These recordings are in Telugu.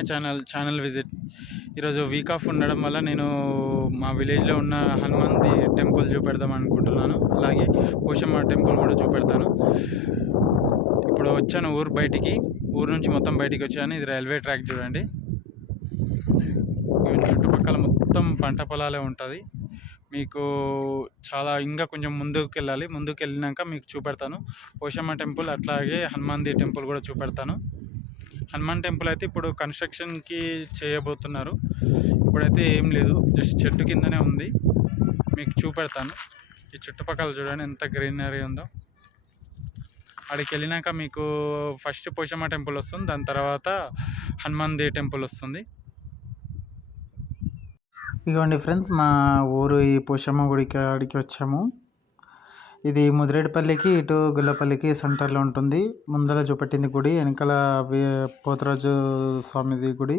My channel visit. ఈరోజు వీక్ ఆఫ్ ఉండడం వల్ల నేను మా విలేజ్లో ఉన్న హనుమంతి టెంపుల్ చూపెడదాం అనుకుంటున్నాను. అలాగే పోషమ్మ టెంపుల్ కూడా చూపెడతాను. ఇప్పుడు వచ్చాను ఊరు నుంచి మొత్తం బయటికి వచ్చాను. ఇది రైల్వే ట్రాక్ చూడండి. చుట్టుపక్కల మొత్తం పంట పొలాలే ఉంటుంది. మీకు చాలా ఇంకా కొంచెం ముందుకు వెళ్ళినాక మీకు చూపెడతాను పోషమ్మ టెంపుల్, అట్లాగే హనుమంతి టెంపుల్ కూడా చూపెడతాను. హనుమాన్ టెంపుల్ అయితే ఇప్పుడు కన్స్ట్రక్షన్కి చేయబోతున్నారు. ఇప్పుడైతే ఏం లేదు, జస్ట్ చెట్టు కిందనే ఉంది. మీకు చూపెడతాను. ఈ చుట్టుపక్కల చూడండి ఎంత గ్రీనరీ ఉందో. అక్కడికి వెళ్ళినాక మీకు ఫస్ట్ పోషమ్మ టెంపుల్ వస్తుంది, దాని తర్వాత హనుమంతి టెంపుల్ వస్తుంది. ఇదిగోండి ఫ్రెండ్స్, మా ఊరు ఈ పోషమ్మ గుడికి అడిగి వచ్చాము. ఇది ముదిరేడుపల్లికి ఇటు గుల్లపల్లికి సెంటర్లో ఉంటుంది. ముందర చూపెట్టింది గుడి, వెనకాల పోతరాజు స్వామిది గుడి.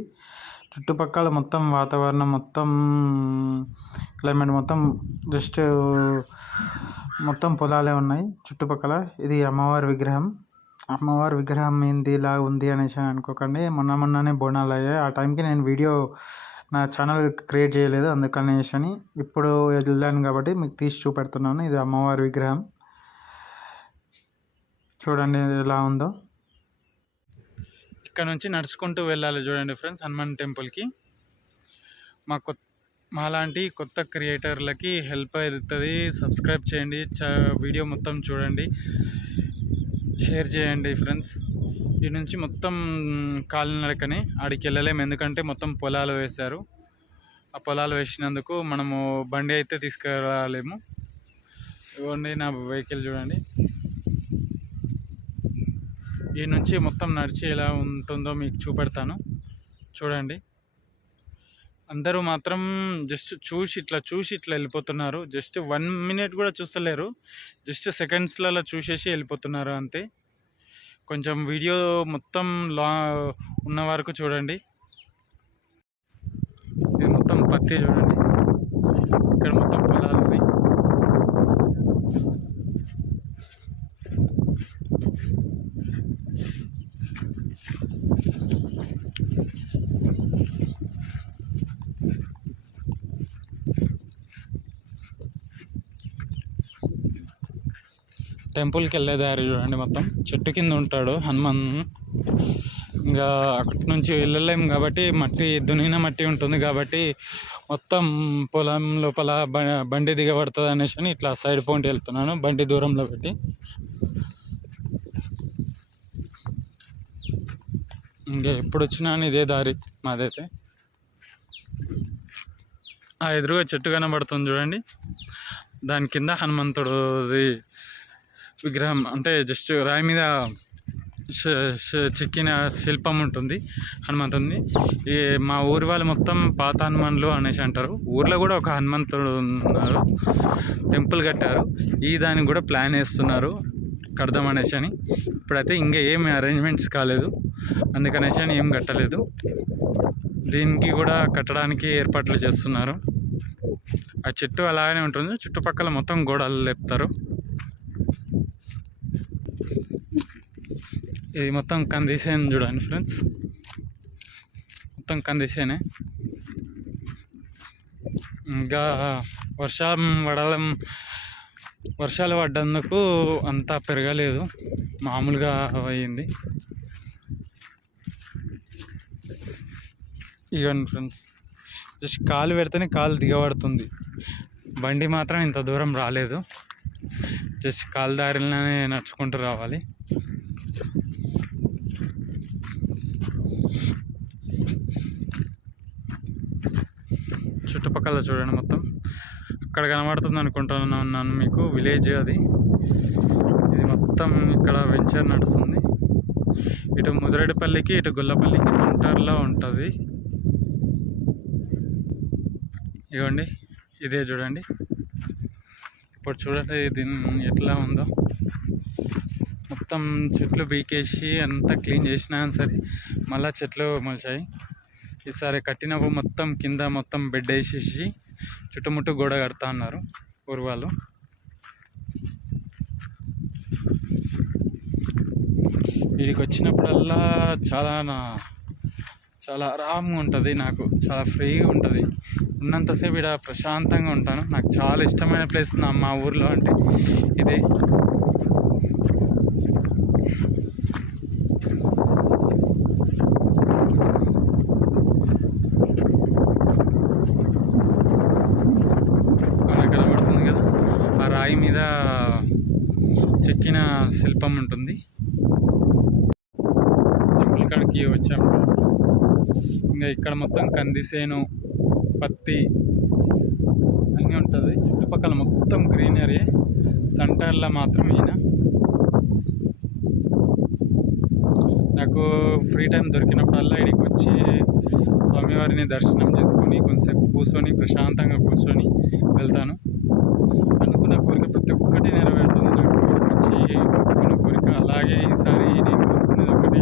చుట్టుపక్కల మొత్తం వాతావరణం, మొత్తం క్లైమేట్ మొత్తం జస్ట్ మొత్తం పొలాలే ఉన్నాయి చుట్టుపక్కల. ఇది అమ్మవారి విగ్రహం ఏంది ఇలా ఉంది అనేసి అనుకోకండి. మొన్ననే బోనాలు అయ్యాయి. ఆ టైంకి నేను వీడియో నా ఛానల్ క్రియేట్ చేయలేదు, అందుకనేసి అని ఇప్పుడు వెళ్ళాను కాబట్టి మీకు తీసి చూపెడుతున్నాను. ఇది అమ్మవారి విగ్రహం చూడండి ఎలా ఉందో. ఇక్కడ నుంచి నడుచుకుంటూ వెళ్ళాలి చూడండి ఫ్రెండ్స్ హనుమాన్ టెంపుల్కి. మాలాంటి కొత్త క్రియేటర్లకి హెల్ప్ అవుతుంది. సబ్స్క్రైబ్ చేయండి, వీడియో మొత్తం చూడండి, షేర్ చేయండి ఫ్రెండ్స్. ఈ నుంచి మొత్తం కాలినడకనే, ఆడికి వెళ్ళలేము ఎందుకంటే మొత్తం పొలాలు వేశారు. ఆ పొలాలు వేసినందుకు మనము బండి అయితే తీసుకురాలేము. ఇవ్వండి నా వెహికల్ చూడండి. ఈ నుంచి మొత్తం నడిచి ఎలా ఉంటుందో మీకు చూపెడతాను చూడండి. అందరూ మాత్రం జస్ట్ చూసి ఇట్లా వెళ్ళిపోతున్నారు. జస్ట్ 1 minute కూడా చూస్తలేరు, జస్ట్ సెకండ్స్లలో చూసేసి వెళ్ళిపోతున్నారు అంతే. కొంచెం వీడియో మొత్తం ఉన్న వరకు చూడండి. ఇది మొత్తం పత్తి చూడండి, ఇక్కడ మొత్తం పొలాలు ఉన్నాయి. టెంపుల్కి వెళ్ళే దారి చూడండి, మొత్తం చెట్టు కింద ఉంటాడు హనుమాన్. ఇంకా అక్కడి నుంచి వెళ్ళలేము కాబట్టి దునిన మట్టి ఉంటుంది కాబట్టి మొత్తం పొలం లోపల బండి దిగబడుతుంది అనేసి అని ఇట్లా సైడ్ పాయింట్ వెళ్తున్నాను, బండి దూరంలో పెట్టి. ఇంకా ఎప్పుడు వచ్చినా ఇదే దారి మాదైతే. ఆ ఎదురుగా చెట్టు కనబడుతుంది చూడండి, దాని కింద హనుమంతుడిది విగ్రహం, అంటే జస్ట్ రాయి మీద చెక్కిన శిల్పం ఉంటుంది హనుమంతుడిని. ఈ మా ఊరి వాళ్ళు మొత్తం పాత హనుమాన్లు అనేసి అంటారు. ఊర్లో కూడా ఒక హనుమంతుడు ఉన్నారు, టెంపుల్ కట్టారు. ఈ దానికి కూడా ప్లాన్ వేస్తున్నారు కడదాం అనేసి అని. ఇప్పుడైతే ఇంకా ఏమి అరేంజ్మెంట్స్ కాలేదు, అందుకనేసి అని ఏం కట్టలేదు. దీనికి కూడా కట్టడానికి ఏర్పాట్లు చేస్తున్నారు. ఆ చెట్టు అలాగనే ఉంటుంది, చుట్టుపక్కల మొత్తం గోడలు లేపుతారు. ఇది మొత్తం కందిసేను చూడండి ఫ్రెండ్స్, మొత్తం కందిసేనే. ఇంకా వర్షాలు పడ్డందుకు అంతా పెరగలేదు, మామూలుగా అయింది. ఇవ్వండి ఫ్రెండ్స్, జస్ట్ కాలు పెడితేనే కాలు దిగబడుతుంది. బండి మాత్రం ఇంత దూరం రాలేదు, జస్ట్ కాలు దారిలోనే నడుచుకుంటూ రావాలి. చుట్టుపక్కల చూడండి మొత్తం అక్కడ కనబడుతుంది అనుకుంటున్నాను మీకు, విలేజ్ అది. ఇది మొత్తం ఇక్కడ వెంచర్ నడుస్తుంది. ఇటు ముదిరేడుపల్లికి ఇటు గుల్లపల్లికి సెంటర్లో ఉంటుంది. ఇవ్వండి ఇదే చూడండి. ఇప్పుడు చూడండి దీన్ని ఎట్లా ఉందో, మొత్తం చెట్లు బీకేసి అంతా క్లీన్ చేసినా సరే మళ్ళీ చెట్లు మొలిచాయి. ఈసారి కట్టినప్పుడు మొత్తం కింద మొత్తం బెడ్ వేసేసి చుట్టుముట్టు గోడ కడతా అన్నారు ఊరు వాళ్ళు. వీడికి వచ్చినప్పుడల్లా చాలా చాలా ఆరాంగా ఉంటుంది, నాకు చాలా ఫ్రీగా ఉంటుంది. ఉన్నంతసేపు ఇక్కడ ప్రశాంతంగా ఉంటాను. నాకు చాలా ఇష్టమైన ప్లేస్ మా ఊర్లో అంటే ఇదే. మనకు కనబడుతుంది కదా, ఆ రాయి మీద చెక్కిన శిల్పం ఉంటుంది. టెంపుల్ కాడికి వచ్చాము. ఇంకా ఇక్కడ మొత్తం కందిసేను, పత్తి అన్నీ ఉంటుంది. చుట్టుపక్కల మొత్తం గ్రీనరీ. సెంటర్లో మాత్రం ఈయన. నాకు ఫ్రీ టైం దొరికినప్పుడల్లా ఇక్కడికి వచ్చి స్వామివారిని దర్శనం చేసుకొని కొంచెంసేపు కూర్చొని ప్రశాంతంగా కూర్చొని వెళ్తాను. అనుకున్న కోరిక ప్రతి ఒక్కటి నెరవేరుతుంది నాకు ఇక్కడికి వచ్చి. అనుకున్న కోరిక అలాగే ఈసారి నేను కోరుకునేది ఒకటి,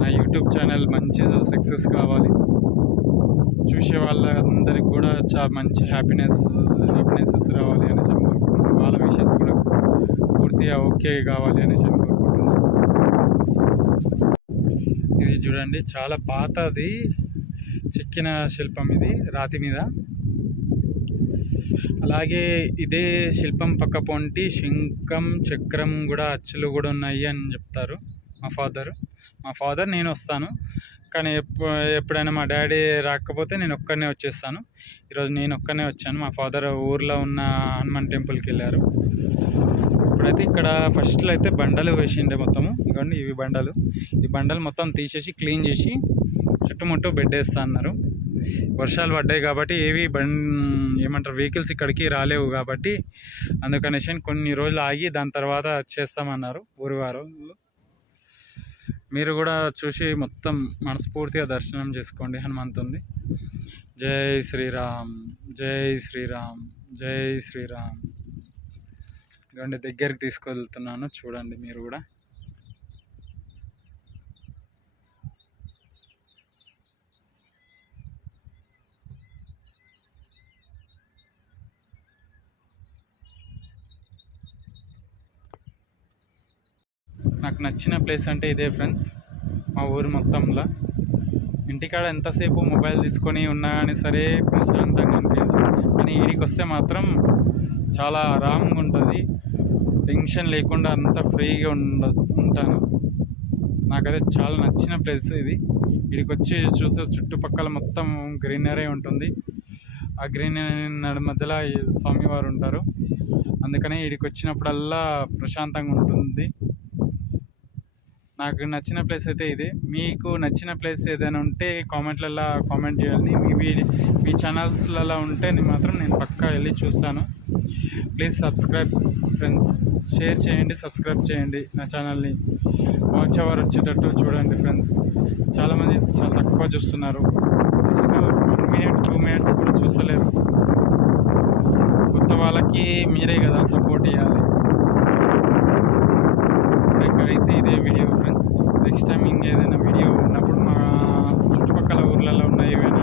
నా యూట్యూబ్ ఛానల్ మంచిగా సక్సెస్ కావాలి. చూసే వాళ్ళందరికీ కూడా మంచి హ్యాపీనెసెస్ రావాలి అనేసి అనుకుంటున్నాను. వాళ్ళ విషయస్ కూడా పూర్తిగా ఓకే కావాలి అనేసి అనుకుంటున్నాను. ఇది చూడండి, చాలా పాతది చెక్కిన శిల్పం ఇది, రాతి మీద. అలాగే ఇదే శిల్పం పక్క పొంటి శంఖం, చక్రం కూడా అచ్చులు కూడా ఉన్నాయి అని చెప్తారు మా ఫాదర్. నేను వస్తాను, కానీ ఎప్పుడైనా మా డాడీ రాకపోతే నేను ఒక్కనే వచ్చేస్తాను. ఈరోజు నేను ఒక్కనే వచ్చాను. మా ఫాదర్ ఊర్లో ఉన్న హనుమాన్ టెంపుల్కి వెళ్ళారు. ఇప్పుడైతే ఇక్కడ ఫస్ట్లో అయితే బండలు వేసిండే మొత్తము. ఇదిగోండి ఇవి బండలు. ఈ బండలు మొత్తం తీసేసి క్లీన్ చేసి చుట్టుముట్టు బెడ్ వేస్తా అన్నారు. వర్షాలు పడ్డాయి కాబట్టి ఏమంటారు వెహికల్స్ ఇక్కడికి రాలేవు కాబట్టి అందుకనేసి కొన్ని రోజులు ఆగి దాని తర్వాత చేస్తామన్నారు ఊరి వారు. మీరు కూడా చూసి మొత్తం మనస్ఫూర్తిగా దర్శనం చేసుకోండి హనుమంతుని. జై శ్రీరామ్, జై శ్రీరామ్, జై శ్రీరామ్. ఇదిగోండి దగ్గరికి తీసుకెళ్తున్నాను, చూడండి మీరు కూడా. నాకు నచ్చిన ప్లేస్ అంటే ఇదే ఫ్రెండ్స్, మా ఊరు మొత్తంలో. ఇంటికాడ ఎంతసేపు మొబైల్ తీసుకొని ఉన్నా కానీ సరే ప్రశాంతంగా అనిపించదు, కానీ ఈడికి వస్తే మాత్రం చాలా ఆరాంగా ఉంటుంది. టెన్షన్ లేకుండా అంత ఫ్రీగా ఉంటాను. నాకైతే చాలా నచ్చిన ప్లేస్ ఇది. ఇక్కడికి వచ్చి చూసే చుట్టుపక్కల మొత్తం గ్రీనరీ ఉంటుంది. ఆ గ్రీనరీ మధ్యలో స్వామివారు ఉంటారు. అందుకని ఇక్కడికి వచ్చినప్పుడల్లా ప్రశాంతంగా ఉంటుంది. నాకు నచ్చిన ప్లేస్ అయితే ఇది. మీకు నచ్చిన ప్లేస్ ఏదైనా ఉంటే కామెంట్లలో కామెంట్ చేయాలి. మీ ఛానల్స్లలో ఉంటే మాత్రం నేను పక్కా వెళ్ళి చూస్తాను. ప్లీజ్ సబ్స్క్రైబ్ ఫ్రెండ్స్, షేర్ చేయండి, సబ్స్క్రైబ్ చేయండి నా ఛానల్ని. వాచ్ అవర్ వచ్చేటట్టు చూడండి ఫ్రెండ్స్. చాలామంది చాలా తక్కువ చూస్తున్నారు, జస్ట్ 1 minute 2 minutes కూడా చూస్తలేరు. కొత్త వాళ్ళకి మీరే కదా సపోర్ట్ ఇవ్వాలి. ఇక్కడైతే ఇదే వీడియో ఫ్రెండ్స్. నెక్స్ట్ టైం ఇంకేదైనా వీడియో ఉన్నప్పుడు మా చుట్టుపక్కల ఊర్లలో ఉన్న ఏవైనా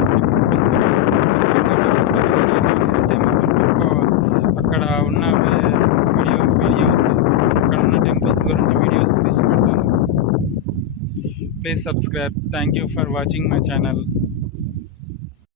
అక్కడ ఉన్న వీడియోస్, అక్కడ ఉన్న టెంపుల్స్ గురించి వీడియోస్ తీసి పెడతాను. Please subscribe. Thank you for watching my channel.